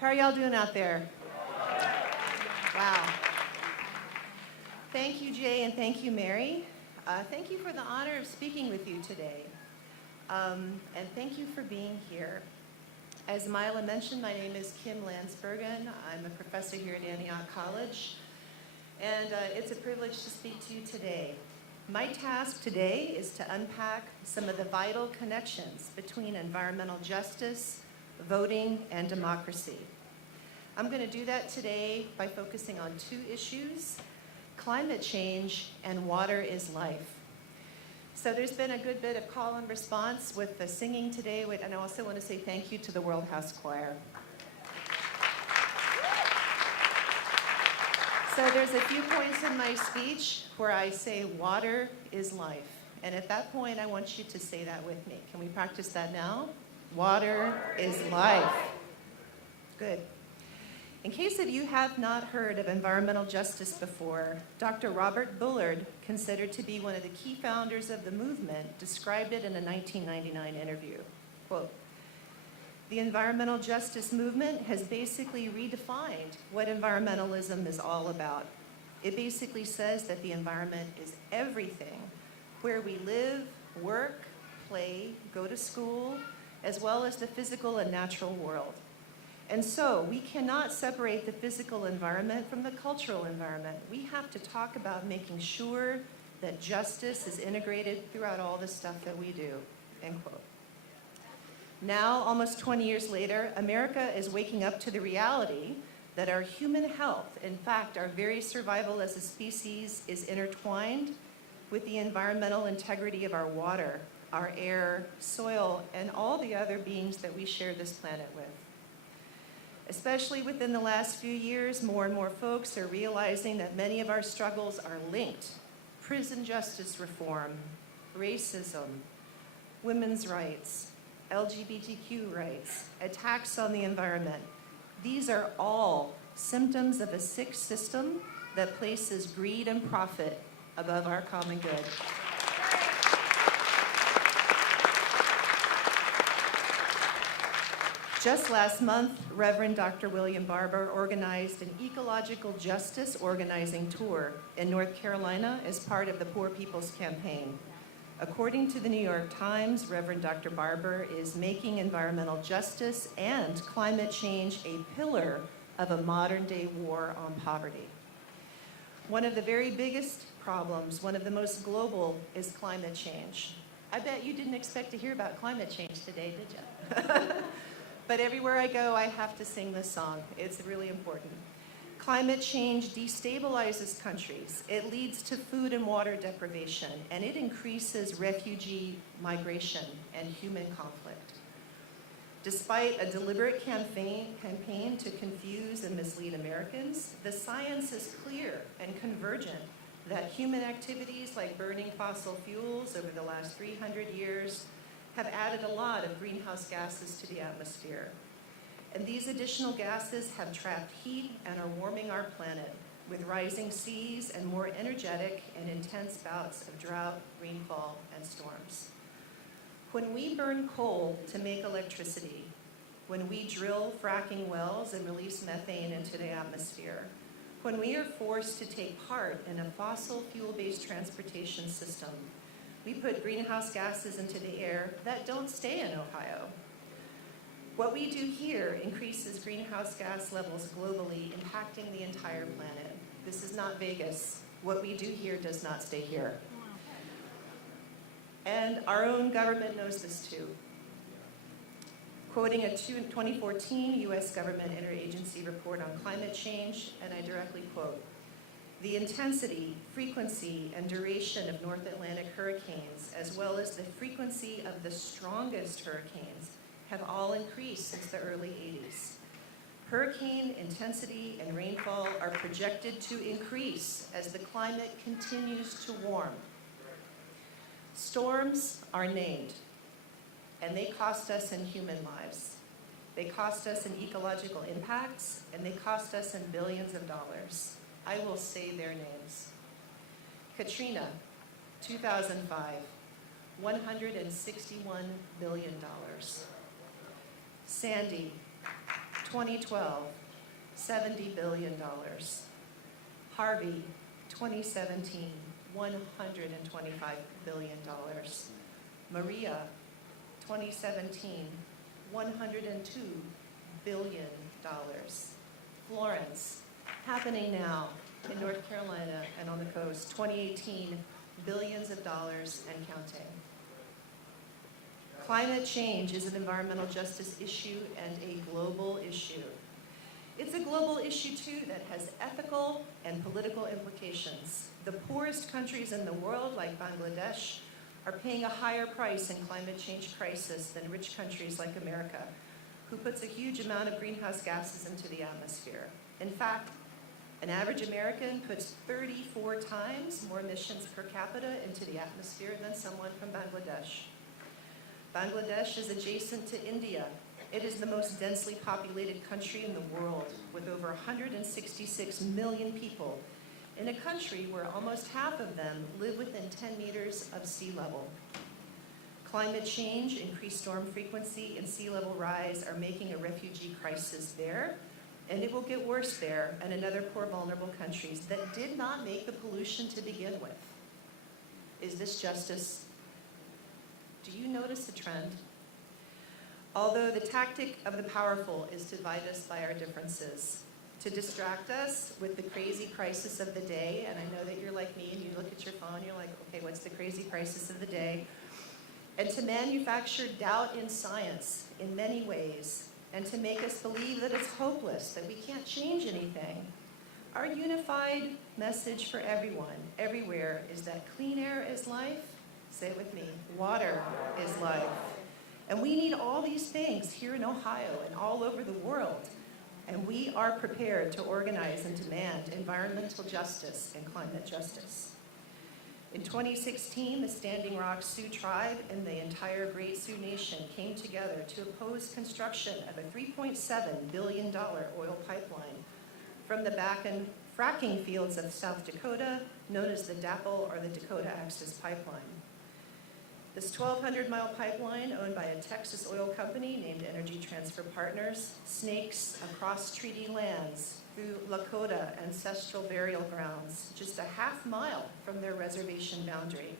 How are y'all doing out there? Wow. Thank you, Jay, and thank you, Mary. Thank you for the honor of speaking with you today. And thank you for being here. As Mila mentioned, my name is Kim Landsbergen. I'm a professor here at Antioch College. And it's a privilege to speak to you today. My task today is to unpack some of the vital connections between environmental justice, voting, and democracy. I'm going to do that today by focusing on two issues: climate change and water is life. So there's been a good bit of call and response with the singing today, and I also want to say thank you to the World House Choir. So there's a few points in my speech where I say water is life. And at that point, I want you to say that with me. Can we practice that now? Water is life. Good. In case that you have not heard of environmental justice before, Dr. Robert Bullard, considered to be one of the key founders of the movement, described it in a 1999 interview. Quote, "The environmental justice movement has basically redefined what environmentalism is all about. It basically says that the environment is everything, where we live, work, play, go to school, as well as the physical and natural world. And so we cannot separate the physical environment from the cultural environment. We have to talk about making sure that justice is integrated throughout all the stuff that we do," end quote. Now, almost 20 years later, America is waking up to the reality that our human health, in fact, our very survival as a species, is intertwined with the environmental integrity of our water, our air, soil, and all the other beings that we share this planet with. Especially within the last few years, more and more folks are realizing that many of our struggles are linked. Prison justice reform, racism, women's rights, LGBTQ rights, attacks on the environment. These are all symptoms of a sick system that places greed and profit above our common good. Just last month, Reverend Dr. William Barber organized an ecological justice organizing tour in North Carolina as part of the Poor People's Campaign. According to the New York Times, Reverend Dr. Barber is making environmental justice and climate change a pillar of a modern-day war on poverty. One of the very biggest problems, one of the most global, is climate change. I bet you didn't expect to hear about climate change today, did you? But everywhere I go, I have to sing this song. It's really important. Climate change destabilizes countries. It leads to food and water deprivation, and it increases refugee migration and human conflict. Despite a deliberate campaign to confuse and mislead Americans, the science is clear and convergent that human activities like burning fossil fuels over the last 300 years have added a lot of greenhouse gases to the atmosphere. And these additional gases have trapped heat and are warming our planet with rising seas and more energetic and intense bouts of drought, rainfall, and storms. When we burn coal to make electricity, when we drill fracking wells and release methane into the atmosphere, when we are forced to take part in a fossil fuel-based transportation system, we put greenhouse gases into the air that don't stay in Ohio. What we do here increases greenhouse gas levels globally, impacting the entire planet. This is not Vegas. What we do here does not stay here. And our own government knows this too. Quoting a 2014 U.S. government interagency report on climate change, and I directly quote, "The intensity, frequency, and duration of North Atlantic hurricanes, as well as the frequency of the strongest hurricanes, have all increased since the early 80s. Hurricane intensity and rainfall are projected to increase as the climate continues to warm. Storms are named, and they cost us in human lives. They cost us in ecological impacts, and they cost us in billions of dollars. I will say their names. Katrina, 2005, $161 billion. Sandy, 2012, $70 billion. Harvey, 2017, $125 billion. Maria, 2017, $102 billion. Florence, happening now in North Carolina and on the coast, 2018, billions of dollars and counting. Climate change is an environmental justice issue and a global issue. It's a global issue, too, that has ethical and political implications. The poorest countries in the world, like Bangladesh, are paying a higher price in climate change crisis than rich countries like America, who puts a huge amount of greenhouse gases into the atmosphere. In fact, an average American puts 34 times more emissions per capita into the atmosphere than someone from Bangladesh. Bangladesh is adjacent to India. It is the most densely populated country in the world, with over 166 million people, in a country where almost half of them live within 10 meters of sea level. Climate change, increased storm frequency, and sea level rise are making a refugee crisis there, and it will get worse there and in other poor, vulnerable countries that did not make the pollution to begin with. Is this justice? Do you notice the trend? Although the tactic of the powerful is to divide us by our differences, to distract us with the crazy crisis of the day, and I know that you're like me and you look at your phone, you're like, okay, what's the crazy crisis of the day? And to manufacture doubt in science in many ways, and to make us believe that it's hopeless, that we can't change anything. Our unified message for everyone, everywhere, is that clean air is life. Say it with me, water is life. And we need all these things here in Ohio and all over the world. And we are prepared to organize and demand environmental justice and climate justice. In 2016, the Standing Rock Sioux Tribe and the entire Great Sioux Nation came together to oppose construction of a $3.7 billion oil pipeline from the Bakken fracking fields of South Dakota, known as the DAPL, or the Dakota Access Pipeline. This 1,200-mile pipeline, owned by a Texas oil company named Energy Transfer Partners, snakes across treaty lands through Lakota ancestral burial grounds, just a half mile from their reservation boundary.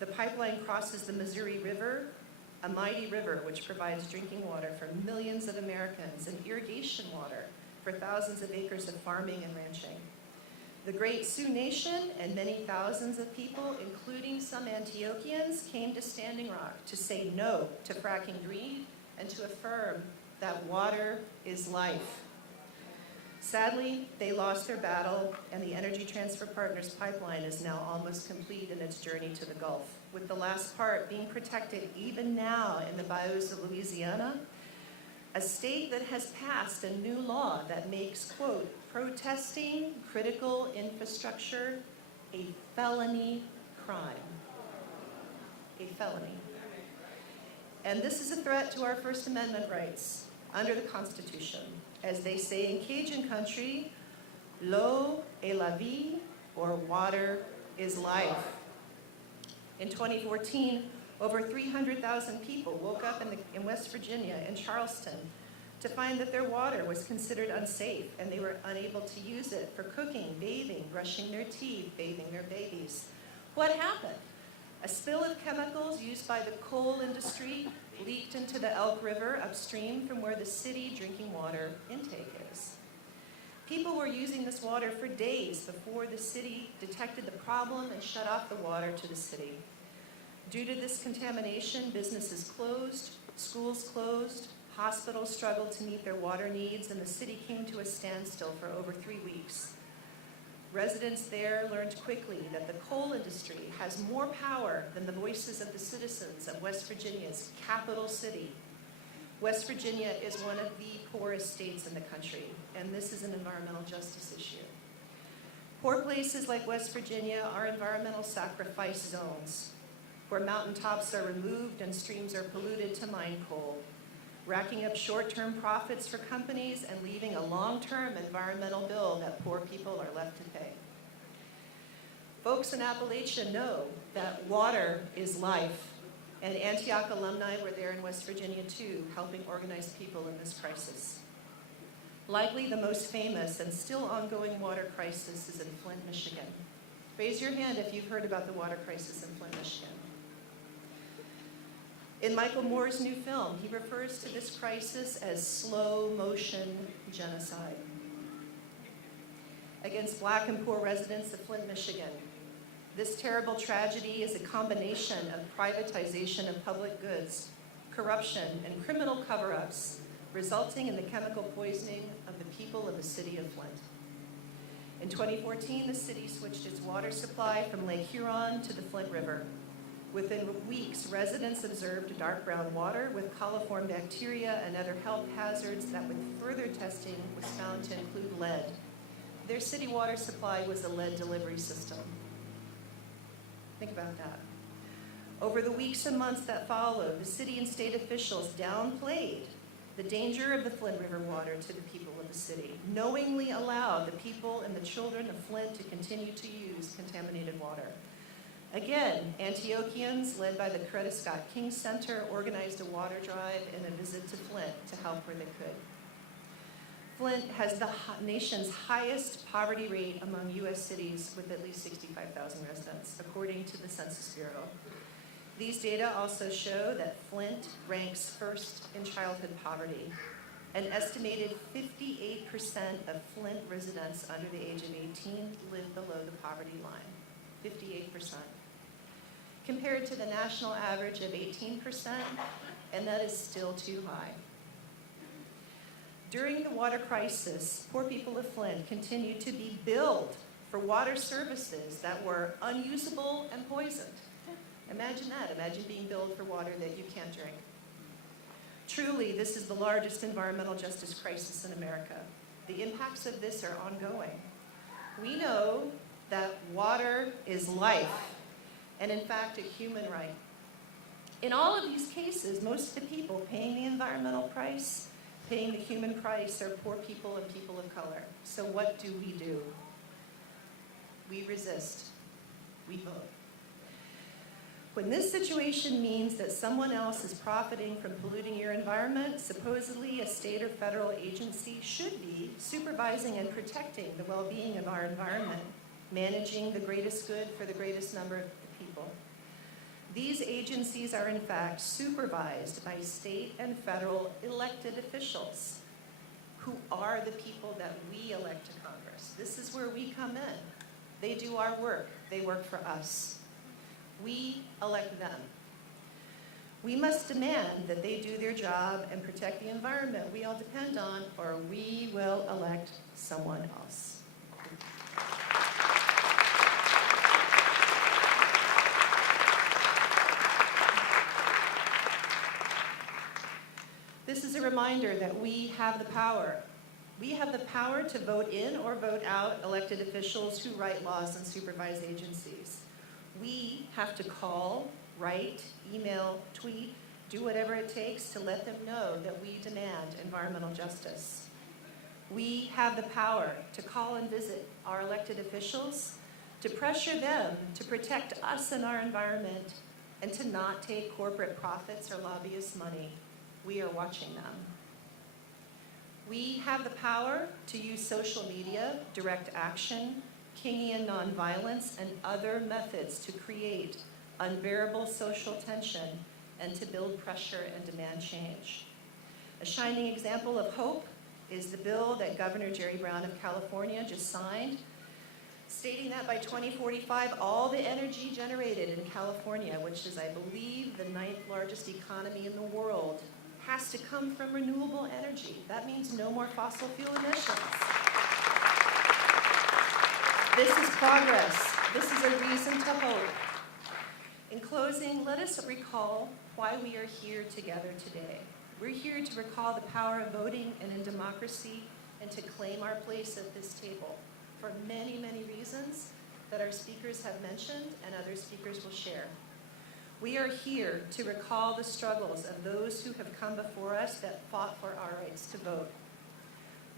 The pipeline crosses the Missouri River, a mighty river which provides drinking water for millions of Americans and irrigation water for thousands of acres of farming and ranching. The Great Sioux Nation and many thousands of people, including some Antiochians, came to Standing Rock to say no to fracking greed and to affirm that water is life. Sadly, they lost their battle, and the Energy Transfer Partners pipeline is now almost complete in its journey to the Gulf, with the last part being protected even now in the bayous of Louisiana, a state that has passed a new law that makes, quote, protesting critical infrastructure a felony crime. A felony. And this is a threat to our First Amendment rights under the Constitution. As they say in Cajun country, l'eau est la vie, or water is life. In 2014, over 300,000 people woke up in West Virginia, in Charleston, to find that their water was considered unsafe and they were unable to use it for cooking, bathing, brushing their teeth, bathing their babies. What happened? A spill of chemicals used by the coal industry leaked into the Elk River upstream from where the city drinking water intake is. People were using this water for days before the city detected the problem and shut off the water to the city. Due to this contamination, businesses closed, schools closed, hospitals struggled to meet their water needs, and the city came to a standstill for over 3 weeks. Residents there learned quickly that the coal industry has more power than the voices of the citizens of West Virginia's capital city. West Virginia is one of the poorest states in the country, and this is an environmental justice issue. Poor places like West Virginia are environmental sacrifice zones, where mountaintops are removed and streams are polluted to mine coal, racking up short-term profits for companies and leaving a long-term environmental bill that poor people are left to pay. Folks in Appalachia know that water is life, and Antioch alumni were there in West Virginia too, helping organize people in this crisis. Likely the most famous and still ongoing water crisis is in Flint, Michigan. Raise your hand if you've heard about the water crisis in Flint, Michigan. In Michael Moore's new film, he refers to this crisis as slow motion genocide against Black and poor residents of Flint, Michigan. This terrible tragedy is a combination of privatization of public goods, corruption, and criminal cover-ups, resulting in the chemical poisoning of the people of the city of Flint. In 2014, the city switched its water supply from Lake Huron to the Flint River. Within weeks, residents observed dark brown water with coliform bacteria and other health hazards that with further testing was found to include lead. Their city water supply was a lead delivery system. Think about that. Over the weeks and months that followed, the city and state officials downplayed the danger of the Flint River water to the people of the city, knowingly allowed the people and the children of Flint to continue to use contaminated water. Again, Antiochians, led by the Coretta Scott King Center, organized a water drive and a visit to Flint to help where they could. Flint has the nation's highest poverty rate among U.S. cities with at least 65,000 residents, according to the Census Bureau. These data also show that Flint ranks first in childhood poverty. An estimated 58% of Flint residents under the age of 18 live below the poverty line. 58%. Compared to the national average of 18%, and that is still too high. During the water crisis, poor people of Flint continued to be billed for water services that were unusable and poisoned. Imagine that. Imagine being billed for water that you can't drink. Truly, this is the largest environmental justice crisis in America. The impacts of this are ongoing. We know that water is life, and in fact, a human right. In all of these cases, most of the people paying the environmental price, paying the human price, are poor people and people of color. So what do? We resist. We vote. When this situation means that someone else is profiting from polluting your environment, supposedly a state or federal agency should be supervising and protecting the well-being of our environment, managing the greatest good for the greatest number of people. These agencies are in fact supervised by state and federal elected officials who are the people that we elect to Congress. This is where we come in. They do our work. They work for us. We elect them. We must demand that they do their job and protect the environment we all depend on, or we will elect someone else. This is a reminder that we have the power. We have the power to vote in or vote out elected officials who write laws and supervise agencies. We have to call, write, email, tweet, do whatever it takes to let them know that we demand environmental justice. We have the power to call and visit our elected officials, to pressure them to protect us and our environment, and to not take corporate profits or lobbyist money. We are watching them. We have the power to use social media, direct action, Kingian nonviolence, and other methods to create unbearable social tension and to build pressure and demand change. A shining example of hope is the bill that Governor Jerry Brown of California just signed, stating that by 2045, all the energy generated in California, which is, I believe, the 9th largest economy in the world, has to come from renewable energy. That means no more fossil fuel emissions. This is progress. This is a reason to hope. In closing, let us recall why we are here together today. We're here to recall the power of voting and in democracy and to claim our place at this table for many, many reasons that our speakers have mentioned and other speakers will share. We are here to recall the struggles of those who have come before us that fought for our rights to vote.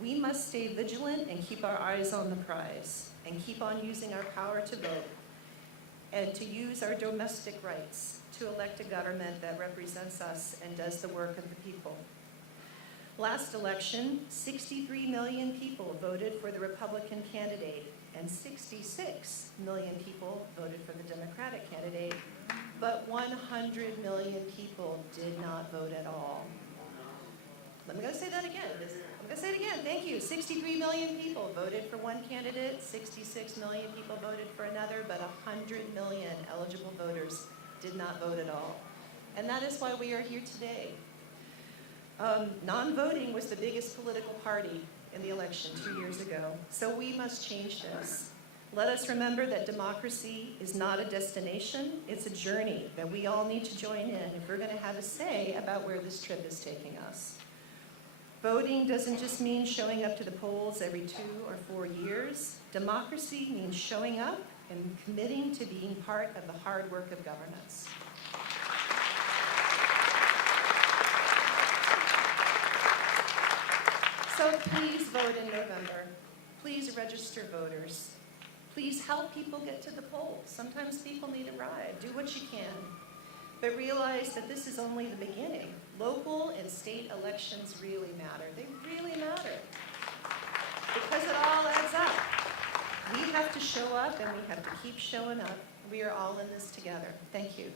We must stay vigilant and keep our eyes on the prize and keep on using our power to vote and to use our domestic rights to elect a government that represents us and does the work of the people. Last election, 63 million people voted for the Republican candidate, and 66 million people voted for the Democratic candidate, but 100 million people did not vote at all. I'm going to say that again. Thank you. 63 million people voted for one candidate, 66 million people voted for another, but 100 million eligible voters did not vote at all. And that is why we are here today. Non-voting was the biggest political party in the election 2 years ago, so we must change this. Let us remember that democracy is not a destination, it's a journey that we all need to join in if we're going to have a say about where this trip is taking us. Voting doesn't just mean showing up to the polls every 2 or 4 years. Democracy means showing up and committing to being part of the hard work of governance. So please vote in November. Please register voters. Please help people get to the polls. Sometimes people need a ride. Do what you can. But realize that this is only the beginning. Local and state elections really matter. They really matter. Because it all adds up. We have to show up and we have to keep showing up. We are all in this together. Thank you.